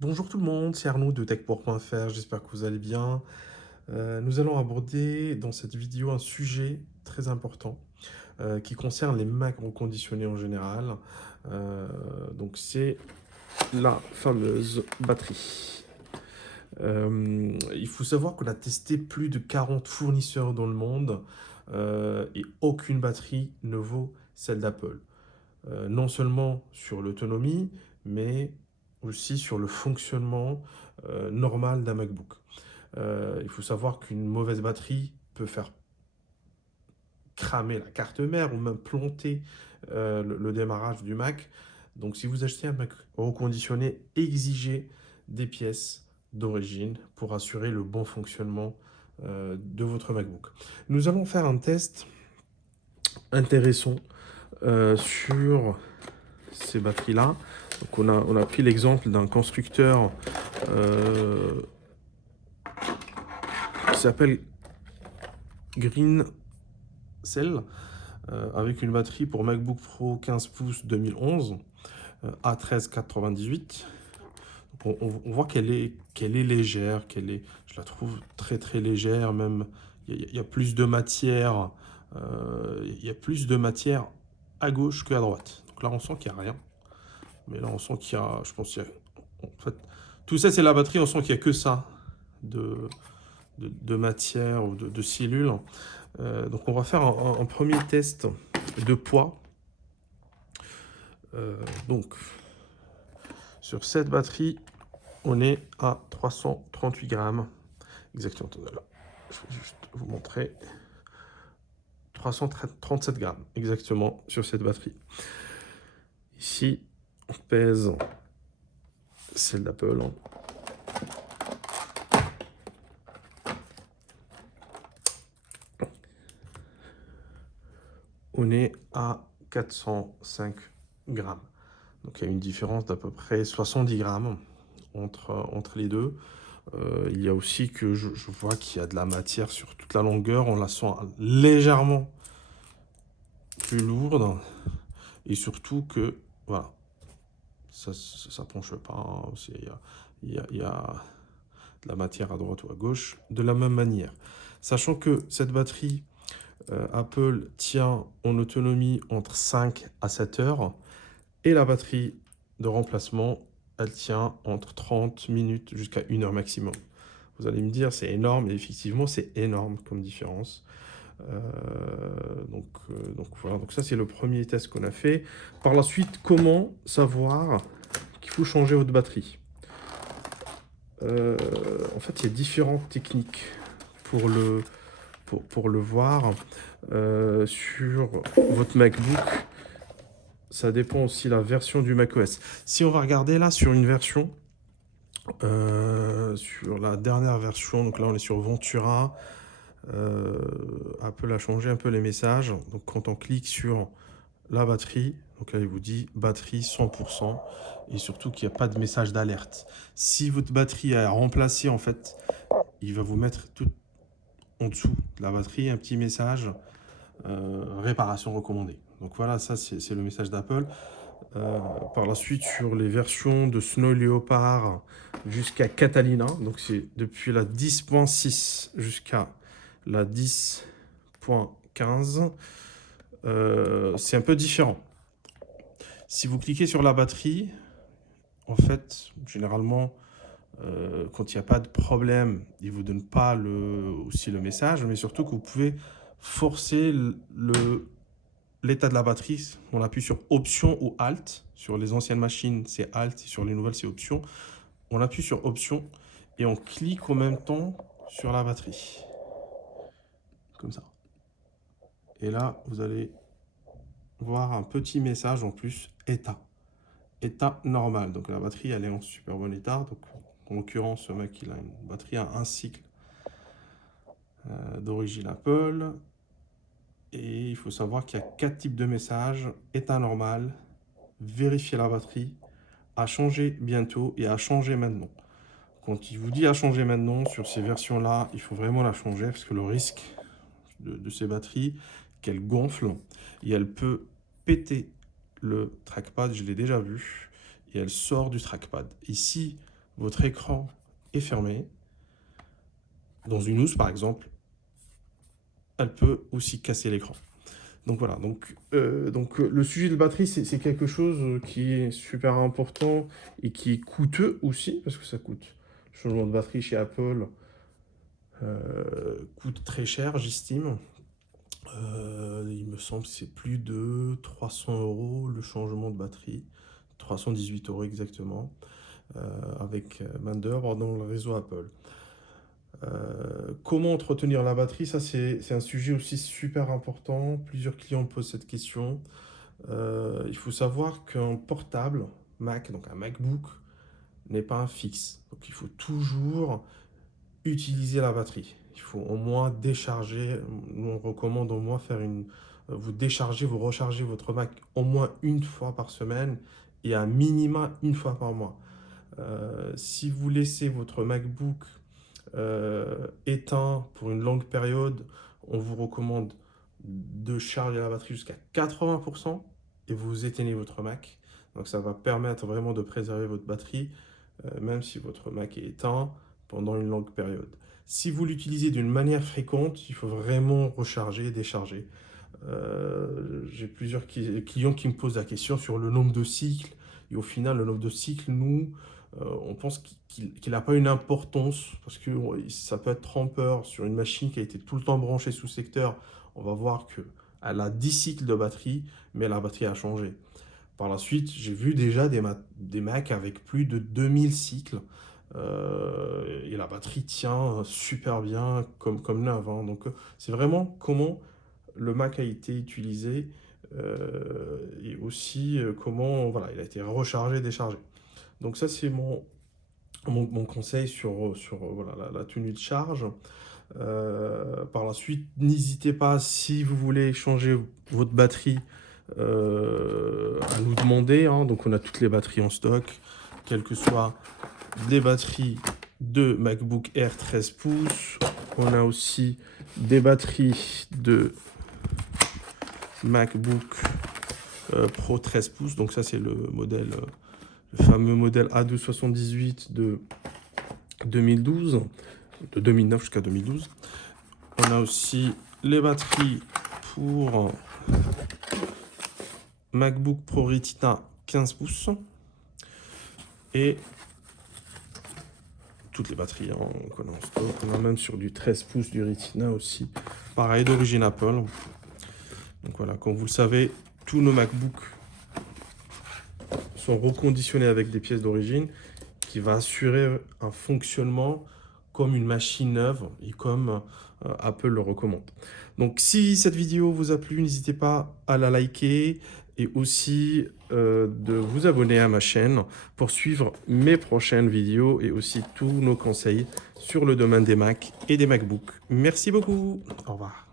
Bonjour tout le monde, c'est Arnaud de techpour.fr, j'espère que vous allez bien. Nous allons aborder dans cette vidéo un sujet très important qui concerne les Macs reconditionnés en général. Euh, donc c'est la fameuse batterie. Il faut savoir qu'on a testé plus de 40 fournisseurs dans le monde et aucune batterie ne vaut celle d'Apple. Non seulement sur l'autonomie, mais aussi sur le fonctionnement normal d'un MacBook. Il faut savoir qu'une mauvaise batterie peut faire cramer la carte mère ou même planter le démarrage du Mac. Donc si vous achetez un Mac reconditionné, exigez des pièces d'origine pour assurer le bon fonctionnement de votre MacBook. Nous allons faire un test intéressant sur ces batteries-là. Donc on a pris l'exemple d'un constructeur qui s'appelle Green Cell avec une batterie pour MacBook Pro 15 pouces 2011 A13498. On voit qu'elle est légère, je la trouve très très légère, même il y a plus de matière, il y a plus de matière à gauche qu'à droite. Donc là on sent qu'il n'y a rien, mais là on sent qu'il y a, je pense qu'il y a, en fait, tout ça c'est la batterie, on sent qu'il n'y a que ça de, de matière ou de cellules. Donc on va faire un premier test de poids. Donc sur cette batterie, on est à 338 grammes. Exactement, là. Je vais juste vous montrer. 337 grammes exactement sur cette batterie. Ici, on pèse celle d'Apple. On est à 405 grammes. Donc il y a une différence d'à peu près 70 grammes entre les deux. Il y a aussi que je vois qu'il y a de la matière sur toute la longueur. On la sent légèrement plus lourde. Et surtout que, voilà, ça penche pas. Il y a de la matière à droite ou à gauche de la même manière. Sachant que cette batterie, Apple tient en autonomie entre 5 à 7 heures. Et la batterie de remplacement, elle tient entre 30 minutes jusqu'à 1 heure maximum. Vous allez me dire, c'est énorme, et effectivement, c'est énorme comme différence. Donc voilà, donc ça c'est le premier test qu'on a fait. Par la suite, comment savoir qu'il faut changer votre batterie? En fait, il y a différentes techniques pour pour le voir sur votre MacBook. Ça dépend aussi de la version du macOS. Si on va regarder là sur une version, sur la dernière version, donc là on est sur Ventura, Apple a changé un peu les messages. Donc quand on clique sur la batterie, donc là il vous dit batterie 100% et surtout qu'il n'y a pas de message d'alerte. Si votre batterie est remplacée, en fait, il va vous mettre tout en dessous de la batterie un petit message réparation recommandée. Donc voilà, ça c'est le message d'Apple. Par la suite, sur les versions de Snow Leopard jusqu'à Catalina, donc c'est depuis la 10.6 jusqu'à la 10.15, c'est un peu différent. Si vous cliquez sur la batterie, en fait, généralement, quand il n'y a pas de problème, il ne vous donne pas aussi le message, mais surtout que vous pouvez forcer l'état de la batterie. On appuie sur Option ou Alt. Sur les anciennes machines, c'est Alt, et sur les nouvelles, c'est Option. On appuie sur Option et on clique en même temps sur la batterie. Comme ça. Et là, vous allez voir un petit message en plus, état. État normal. Donc la batterie, elle est en super bon état. Donc en l'occurrence, ce mec, il a une batterie à un cycle d'origine Apple. Et il faut savoir qu'il y a 4 types de messages. État normal, vérifier la batterie, à changer bientôt et à changer maintenant. Quand il vous dit à changer maintenant, sur ces versions-là, il faut vraiment la changer parce que le risque de ces batteries, qu'elle gonfle et elle peut péter le trackpad, je l'ai déjà vu, et elle sort du trackpad. Ici, votre écran est fermé, dans une housse par exemple, elle peut aussi casser l'écran. Donc voilà, donc le sujet de batterie, c'est quelque chose qui est super important et qui est coûteux aussi, parce que ça coûte. Le changement de batterie chez Apple coûte très cher, j'estime. Il me semble que c'est plus de 300 € le changement de batterie, 318 € exactement, avec main d'œuvre dans le réseau Apple. Comment entretenir la batterie? Ça, c'est un sujet aussi super important. Plusieurs clients me posent cette question. Il faut savoir qu'un portable Mac, donc un MacBook, n'est pas un fixe. Donc il faut toujours utiliser la batterie. Il faut au moins décharger. On recommande au moins faire vous déchargez, vous rechargez votre Mac au moins une fois par semaine et à minima une fois par mois. Si vous laissez votre MacBook éteint pour une longue période, on vous recommande de charger la batterie jusqu'à 80% et vous éteignez votre Mac. Donc ça va permettre vraiment de préserver votre batterie, même si votre Mac est éteint pendant une longue période. Si vous l'utilisez d'une manière fréquente, il faut vraiment recharger et décharger. J'ai plusieurs clients qui me posent la question sur le nombre de cycles. Et au final, le nombre de cycles, nous, on pense qu'il n'a pas une importance parce que ça peut être trompeur sur une machine qui a été tout le temps branchée sous secteur. On va voir qu'elle a 10 cycles de batterie, mais la batterie a changé. Par la suite, j'ai vu déjà des Macs avec plus de 2000 cycles et la batterie tient super bien comme neuve, hein. Donc, c'est vraiment comment le Mac a été utilisé et aussi comment voilà, il a été rechargé, déchargé. Donc ça, c'est mon conseil sur voilà, la tenue de charge. Par la suite, n'hésitez pas, si vous voulez changer votre batterie, à nous demander, hein. Donc on a toutes les batteries en stock, quelles que soient des batteries de MacBook Air 13 pouces. On a aussi des batteries de MacBook Pro 13 pouces. Donc ça, c'est le modèle, le fameux modèle A278 de 2012, de 2009 jusqu'à 2012. On a aussi les batteries pour MacBook Pro Retina 15 pouces. Et toutes les batteries qu'on a en stock. On a même sur du 13 pouces du Retina aussi. Pareil, d'origine Apple. Donc voilà, comme vous le savez, tous nos MacBooks sont reconditionnés avec des pièces d'origine qui va assurer un fonctionnement comme une machine neuve et comme Apple le recommande. Donc si cette vidéo vous a plu, n'hésitez pas à la liker et aussi de vous abonner à ma chaîne pour suivre mes prochaines vidéos et aussi tous nos conseils sur le domaine des Mac et des MacBooks. Merci beaucoup. Au revoir.